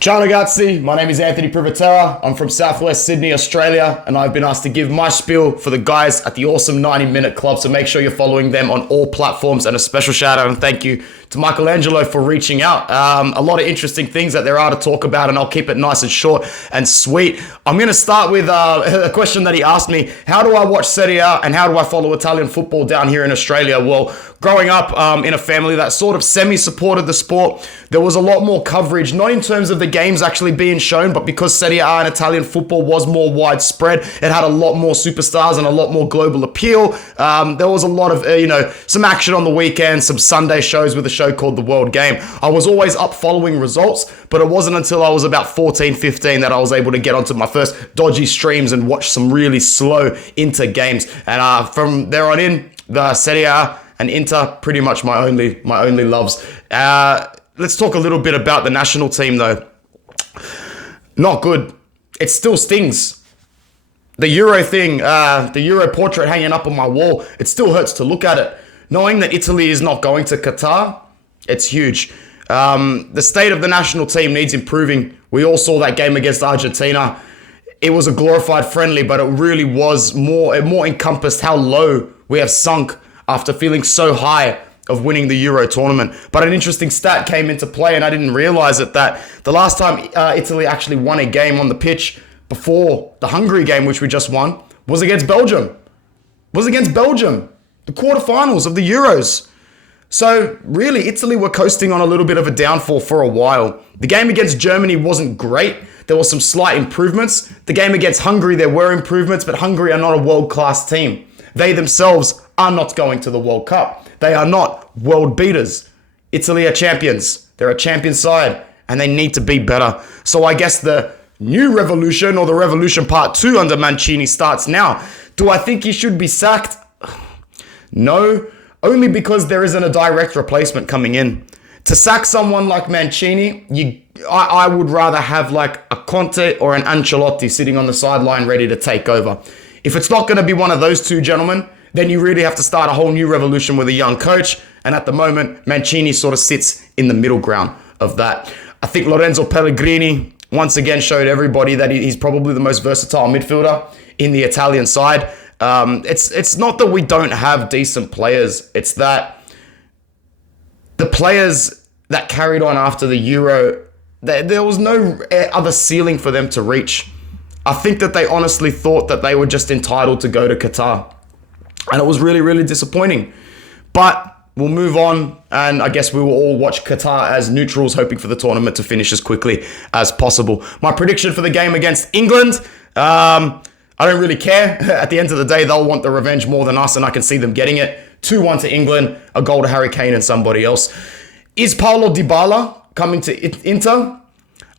Ciao ragazzi, my name is Anthony Privatera. I'm from Southwest Sydney, Australia, and I've been asked to give my spiel for the guys at the awesome 90-Minute Club, so make sure you're following them on all platforms, and a special shout out and thank you to Michelangelo for reaching out. A lot of interesting things that there are to talk about, and I'll keep it nice and short and sweet. I'm going to start with a question that he asked me. How do I watch Serie A and how do I follow Italian football down here in Australia? Well, growing up in a family that sort of semi-supported the sport, there was a lot more coverage, not in terms of the games actually being shown, but because Serie A and Italian football was more widespread, it had a lot more superstars and a lot more global appeal. There was a lot of, some action on the weekend, some Sunday shows with a show called The World Game. I was always up following results, but it wasn't until I was about 14, 15 that I was able to get onto my first dodgy streams and watch some really slow Inter games. And from there on in, the Serie A and Inter, pretty much my only loves. Let's talk a little bit about the national team, though. Not good. It still stings. The Euro thing, the Euro portrait hanging up on my wall, it still hurts to look at it. Knowing that Italy is not going to Qatar, it's huge. The state of the national team needs improving. We all saw that game against Argentina. It was a glorified friendly, but it really was it more encompassed how low we have sunk after feeling so high of winning the Euro tournament. But an interesting stat came into play, and I didn't realize it, that the last time Italy actually won a game on the pitch before the Hungary game, which we just won, was against Belgium. The quarterfinals of the Euros. So really, Italy were coasting on a little bit of a downfall for a while. The game against Germany wasn't great. There were some slight improvements. The game against Hungary, there were improvements, but Hungary are not a world-class team. They themselves are not going to the World Cup. They are not world beaters. Italy are champions. They're a champion side, and they need to be better. So I guess the new revolution, or the revolution part 2 under Mancini, starts now. Do I think he should be sacked? No, only because there isn't a direct replacement coming in. To sack someone like Mancini, I would rather have like a Conte or an Ancelotti sitting on the sideline ready to take over. If it's not going to be one of those two gentlemen, then you really have to start a whole new revolution with a young coach. And at the moment, Mancini sort of sits in the middle ground of that. I think Lorenzo Pellegrini once again showed everybody that he's probably the most versatile midfielder in the Italian side. It's not that we don't have decent players. It's that the players that carried on after the Euro, there was no other ceiling for them to reach. I think that they honestly thought that they were just entitled to go to Qatar. And it was really, really disappointing. But we'll move on, and I guess we will all watch Qatar as neutrals, hoping for the tournament to finish as quickly as possible. My prediction for the game against England, I don't really care. At the end of the day, they'll want the revenge more than us, and I can see them getting it. 2-1 to England, a goal to Harry Kane and somebody else. Is Paulo Dybala coming to Inter?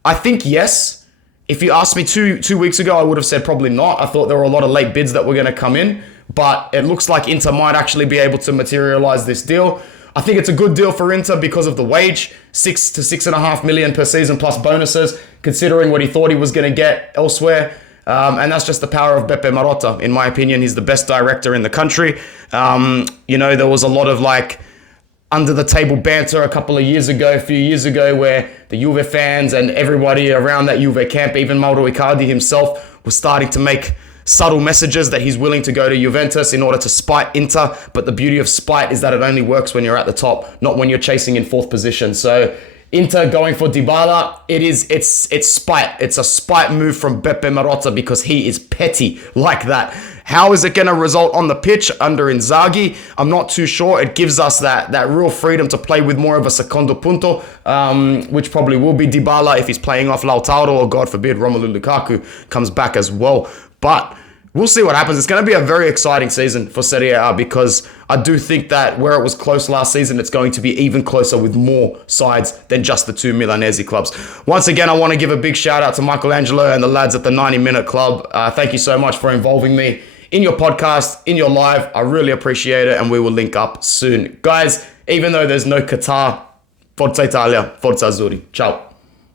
I think yes. If you asked me two weeks ago, I would have said probably not. I thought there were a lot of late bids that were going to come in. But it looks like Inter might actually be able to materialize this deal. I think it's a good deal for Inter because of the wage, 6 to 6.5 million per season plus bonuses, considering what he thought he was going to get elsewhere. And that's just the power of Beppe Marotta. In my opinion, he's the best director in the country. There was a lot of under the table banter a few years ago, where the Juve fans and everybody around that Juve camp, even Mauro Icardi himself, was starting to make subtle messages that he's willing to go to Juventus in order to spite Inter. But the beauty of spite is that it only works when you're at the top, not when you're chasing in 4th position. So Inter going for Dybala, it's spite. It's a spite move from Beppe Marotta because he is petty like that. How is it going to result on the pitch under Inzaghi? I'm not too sure. It gives us that real freedom to play with more of a secondo punto, which probably will be Dybala if he's playing off Lautaro, or God forbid Romelu Lukaku comes back as well. But we'll see what happens. It's going to be a very exciting season for Serie A, because I do think that where it was close last season, it's going to be even closer with more sides than just the 2 Milanese clubs. Once again, I want to give a big shout out to Michelangelo and the lads at the 90-Minute Club. Thank you so much for involving me in your podcast, in your live. I really appreciate it, and we will link up soon. Guys, even though there's no Qatar, Forza Italia, Forza Azzurri. Ciao.